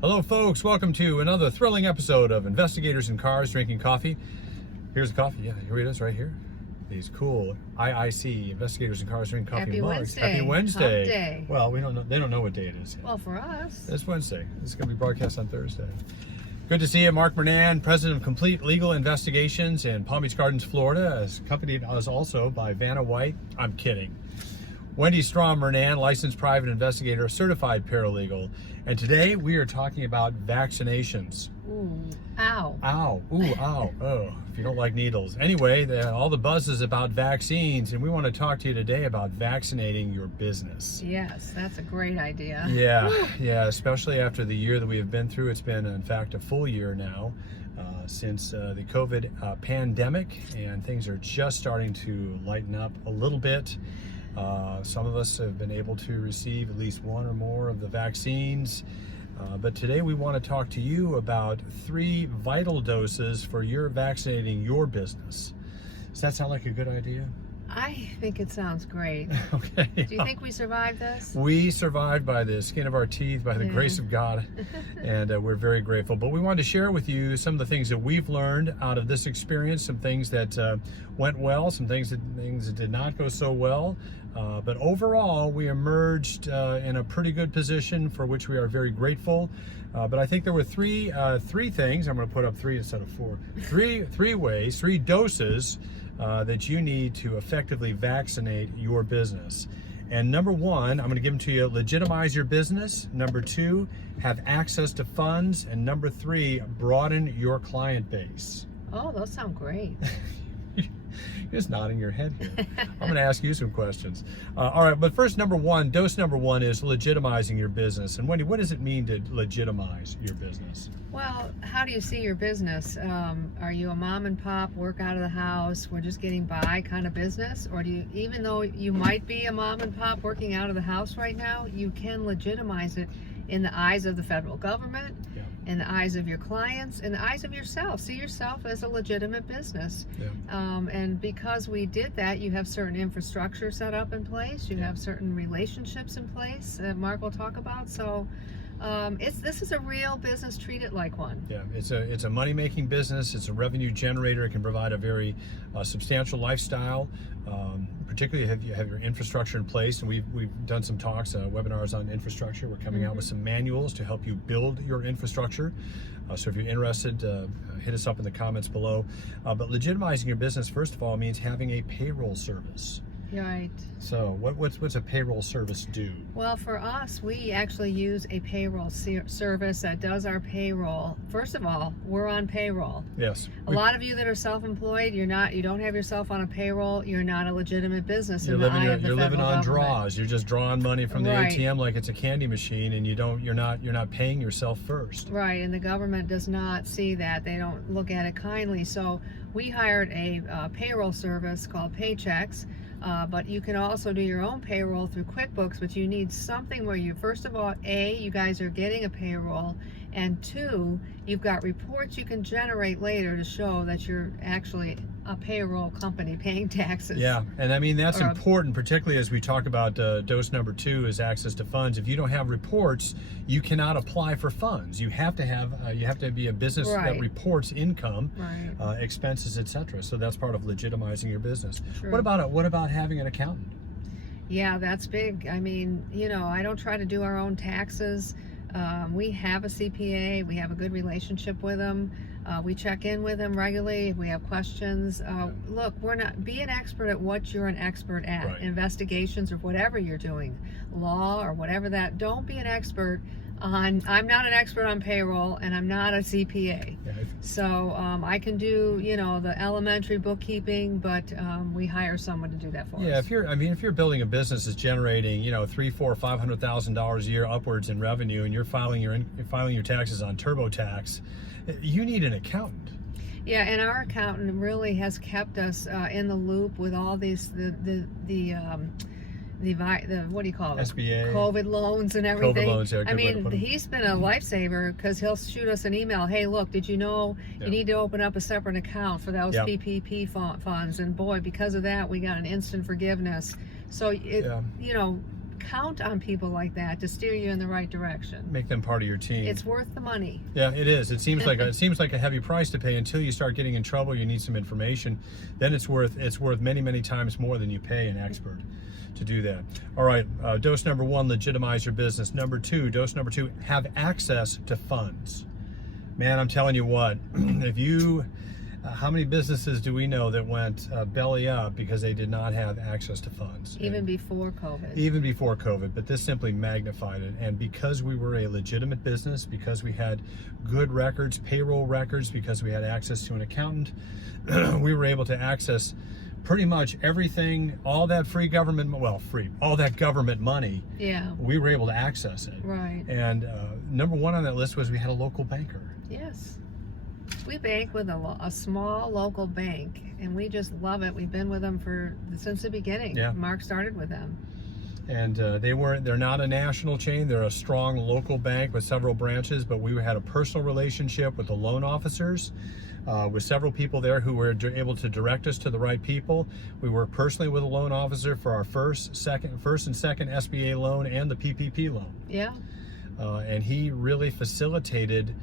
Hello folks, welcome to another thrilling episode of Investigators in Cars Drinking Coffee. Here's the coffee, yeah, here it is right here. These cool IIC, Investigators in Cars Drinking Coffee Happy mugs. Wednesday. Happy Wednesday. Hump day. Well, we don't know, they don't know what day it is yet. Well, for us. It's Wednesday. This is going to be broadcast on Thursday. Good to see you, Mark Bernan, President of Complete Legal Investigations in Palm Beach Gardens, Florida, accompanied us also by Vanna White. I'm kidding. Wendy Strom Bernan, licensed private investigator, certified paralegal. And today we are talking about vaccinations. Ooh, ow. Ow, ooh, ow, oh, if you don't like needles. Anyway, all the buzz is about vaccines, and we want to talk to you today about vaccinating your business. Yes, that's a great idea. Yeah, especially after the year that we have been through. It's been, in fact, a full year now since the COVID pandemic, and things are just starting to lighten up a little bit. Some of us have been able to receive at least one or more of the vaccines, but today we want to talk to you about 3 vital doses for your vaccinating your business. Does that sound like a good idea? I think it sounds great. Okay. Do you think we survived this? We survived by the skin of our teeth, by the grace of God, and we're very grateful. But we wanted to share with you some of the things that we've learned out of this experience, some things that went well, some things that did not go so well. But overall, we emerged in a pretty good position for which we are very grateful. But I think there were three things. I'm going to put up 3 instead of 4. Three ways, 3 doses that you need to effectively vaccinate your business. And number 1, I'm going to give them to you: legitimize your business. Number 2, have access to funds. And number 3, broaden your client base. Oh, those sound great. You're just nodding your head here. I'm going to ask you some questions. All right, but first, dose number one is legitimizing your business. And Wendy, what does it mean to legitimize your business? Well, how do you see your business? Are you a mom and pop, work out of the house, we're just getting by kind of business? Or do you, even though you might be a mom and pop working out of the house right now, you can legitimize it in the eyes of the federal government, in the eyes of your clients, in the eyes of yourself. See yourself as a legitimate business. And because we did that, you have certain infrastructure set up in place, you have certain relationships in place that Mark will talk about. So this is a real business. Treat it like one. Yeah, it's a money-making business. It's a revenue generator. It can provide a very substantial lifestyle, particularly if you have your infrastructure in place. And we've done some talks, webinars on infrastructure. We're coming out with some manuals to help you build your infrastructure. So if you're interested, hit us up in the comments below. But legitimizing your business, first of all, means having a payroll service. Right. So what's a payroll service do? Well, for us, we actually use a payroll service that does our payroll. First of all, we're on payroll. Yes. A lot of you that are self-employed, you don't have yourself on a payroll, you're not a legitimate business in the eye of the You're living on government. draws. You're just drawing money from the ATM like it's a candy machine, and you're not paying yourself first. Right, and the government does not see that. They don't look at it kindly. So we hired a payroll service called Paychecks. But you can also do your own payroll through QuickBooks, but you need something where you, first of all, A, you guys are getting a payroll, and 2, you've got reports you can generate later to show that you're actually a payroll company paying taxes. Yeah, and I mean, that's important, particularly as we talk about dose number 2 is access to funds. If you don't have reports, you cannot apply for funds. You have to be a business that reports income, expenses, etc. So that's part of legitimizing your business. True. What about having an accountant? Yeah, that's big. I mean, I don't try to do our own taxes. We have a CPA. We have a good relationship with them. We check in with them regularly if we have questions. Look, be an expert at what you're an expert at. Investigations or whatever you're doing, law or whatever that. Don't be an expert on, I'm not an expert on payroll and I'm not a CPA. So I can do, the elementary bookkeeping, but we hire someone to do that for us. Yeah, if you're building a business that's generating, $300,000, $400,000, $500,000 a year upwards in revenue, and you're filing your taxes on TurboTax, you need an accountant. Yeah, and our accountant really has kept us in the loop with all these what do you call it? SBA. COVID loans and everything. COVID loans, yeah, I mean, he's been a lifesaver because he'll shoot us an email. Hey, look, did you know you need to open up a separate account for those PPP funds? And boy, because of that, we got an instant forgiveness. So, count on people like that to steer you in the right direction. Make them part of your team. It's worth the money. Yeah, it is. It seems like a heavy price to pay until you start getting in trouble. You need some information. Then it's worth many, many times more than you pay an expert to do that. All right, dose number 1, legitimize your business. Dose number two, have access to funds. Man, I'm telling you what, if you, how many businesses do we know that went belly up because they did not have access to funds? Even before COVID. Even before COVID, but this simply magnified it. And because we were a legitimate business, because we had good records, payroll records, because we had access to an accountant, we were able to access pretty much everything, all that all that government money. Yeah. We were able to access it. Right. And number 1 on that list was we had a local banker. Yes. We bank with a small local bank, and we just love it. We've been with them since the beginning. Yeah. Mark started with them. And they're not a national chain. They're a strong local bank with several branches, but we had a personal relationship with the loan officers, with several people there who were able to direct us to the right people. We worked personally with a loan officer for our first and second SBA loan and the PPP loan. Yeah. And he really facilitated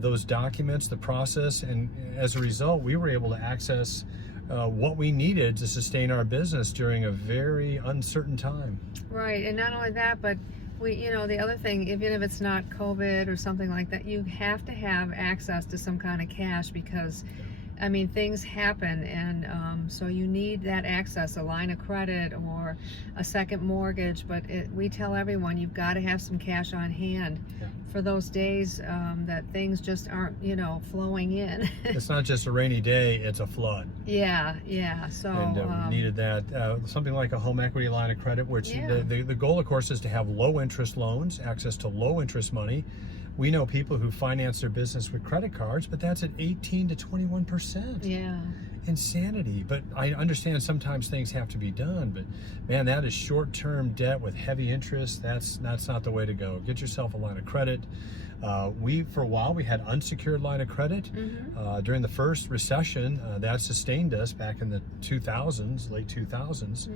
those documents, the process, and as a result, we were able to access what we needed to sustain our business during a very uncertain time. Right, and not only that, but the other thing, even if it's not COVID or something like that, you have to have access to some kind of cash because, I mean, things happen, and so you need that access, a line of credit or a second mortgage. But we tell everyone you've got to have some cash on hand for those days that things just aren't, flowing in. It's not just a rainy day; it's a flood. Yeah. So and we needed that. Something like a home equity line of credit, which the goal, of course, is to have low interest loans, access to low interest money. We know people who finance their business with credit cards, but that's at 18 to 21%. Yeah. Insanity. But I understand sometimes things have to be done, but man, that is short-term debt with heavy interest. That's not the way to go. Get yourself a line of credit. For a while, we had unsecured line of credit. During the first recession, that sustained us back in the 2000s, late 2000s.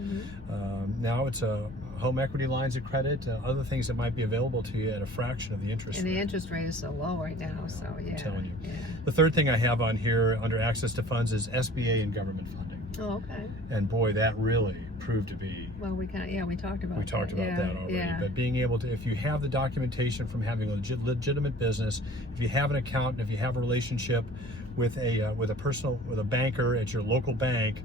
Now it's a home equity lines of credit, other things that might be available to you at a fraction of the interest rate. And the interest rate is so low right now, so yeah. I'm telling you. Yeah. The third thing I have on here under access to funds is SBA and government funding. Oh, okay. And boy, that really proved to be. Well, we talked about that. We talked about that already. Yeah. But being able to, if you have the documentation from having a legitimate business, if you have an account, if you have a relationship with a banker at your local bank,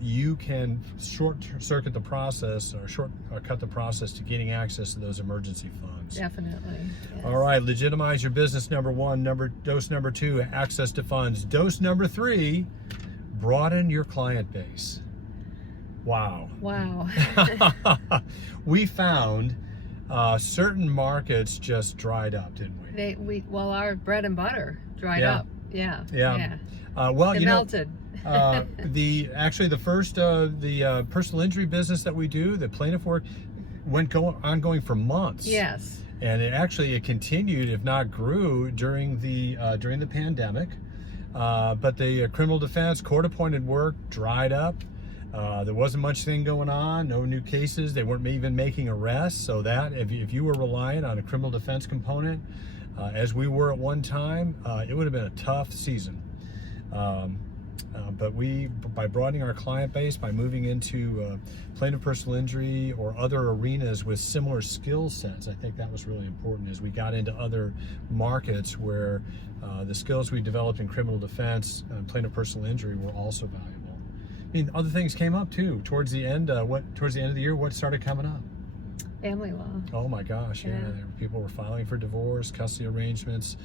you can short-circuit the process or cut the process to getting access to those emergency funds. Definitely. Yes. All right, legitimize your business. Number 1. Dose number 2, access to funds. Dose number 3, broaden your client base. Wow. We found certain markets just dried up, didn't we? Our bread and butter dried up. Yeah. Well, it melted. The first personal injury business that we do, the plaintiff work, went ongoing for months. Yes. And it continued, if not grew, during the pandemic. But the criminal defense court-appointed work dried up. There wasn't much thing going on, no new cases. They weren't even making arrests. So that if you were reliant on a criminal defense component, as we were at one time, it would have been a tough season. But by broadening our client base, by moving into plaintiff personal injury or other arenas with similar skill sets, I think that was really important as we got into other markets where the skills we developed in criminal defense and plaintiff personal injury were also valuable. I mean, other things came up too. Towards the end of the year, what started coming up? Family law. Oh my gosh, yeah. People were filing for divorce, custody arrangements.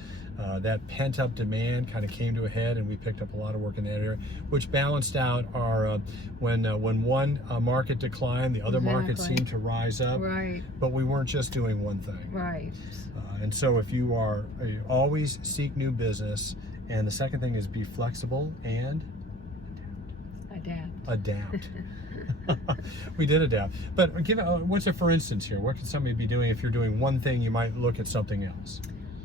That pent-up demand kind of came to a head, and we picked up a lot of work in that area, which balanced out our when one market declined, the other market seemed to rise up. Right. But we weren't just doing one thing. Right. And so if you always seek new business, and the second thing is be flexible and adapt. We did adapt. But what's a for instance here? What could somebody be doing if you're doing one thing, you might look at something else?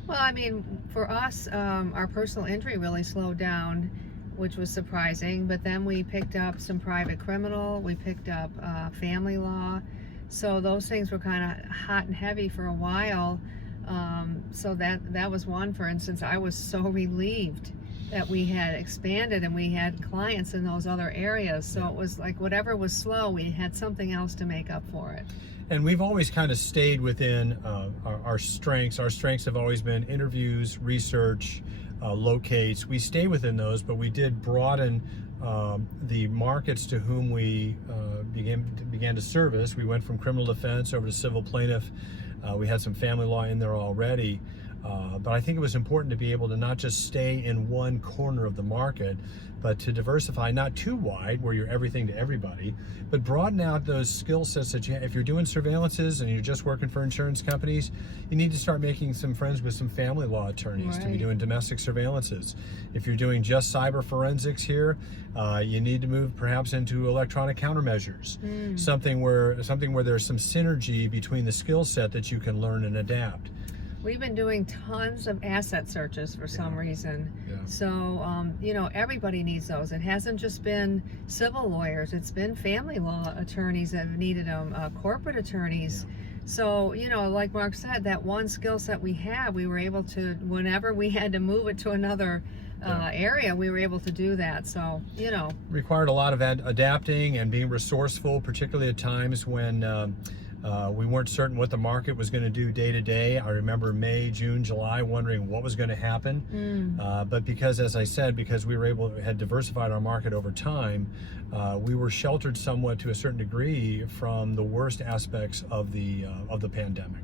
Well, I mean, for us, our personal injury really slowed down, which was surprising. But then we picked up some private criminal. We picked up family law. So those things were kind of hot and heavy for a while. So that was one, for instance. I was so relieved that we had expanded and we had clients in those other areas. So it was like whatever was slow, we had something else to make up for it. And we've always kind of stayed within our strengths. Our strengths have always been interviews, research, locates. We stay within those, but we did broaden the markets to whom we began to service. We went from criminal defense over to civil plaintiff. We had some family law in there already. But I think it was important to be able to not just stay in one corner of the market, but to diversify, not too wide where you're everything to everybody, but broaden out those skill sets that if you're doing surveillances and you're just working for insurance companies, you need to start making some friends with some family law attorneys to be doing domestic surveillances. If you're doing just cyber forensics here, you need to move perhaps into electronic countermeasures, something where there's some synergy between the skill set that you can learn and adapt. We've been doing tons of asset searches for some reason. So, everybody needs those. It hasn't just been civil lawyers. It's been family law attorneys that have needed them, corporate attorneys. So, like Mark said, that one skill set we have, we were able to, whenever we had to move it to another area, we were able to do that. So, Required a lot of adapting and being resourceful, particularly at times when we weren't certain what the market was going to do day to day. I remember May, June, July wondering what was going to happen. But because, as I said, because we had diversified our market over time, we were sheltered somewhat to a certain degree from the worst aspects of the pandemic.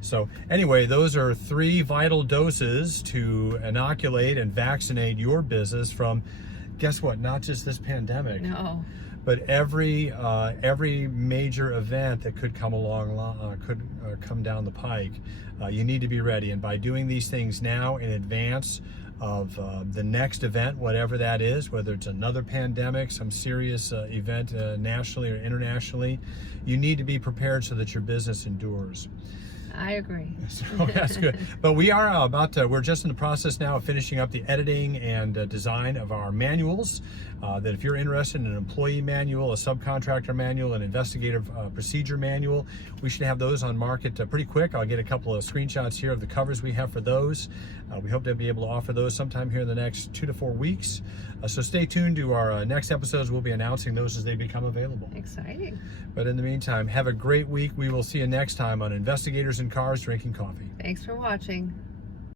So anyway, those are 3 vital doses to inoculate and vaccinate your business from, guess what, not just this pandemic. No. But every major event that could come along, come down the pike, you need to be ready. And by doing these things now in advance of the next event, whatever that is, whether it's another pandemic, some serious event nationally or internationally, you need to be prepared so that your business endures. I agree. So that's good. But we are we're just in the process now of finishing up the editing and design of our manuals. That if you're interested in an employee manual, a subcontractor manual, an investigative procedure manual, we should have those on market pretty quick. I'll get a couple of screenshots here of the covers we have for those. We hope to be able to offer those sometime here in the next 2 to 4 weeks. So stay tuned to our next episodes. We'll be announcing those as they become available. Exciting. But in the meantime, have a great week. We will see you next time on Investigators in Cars Drinking Coffee. Thanks for watching.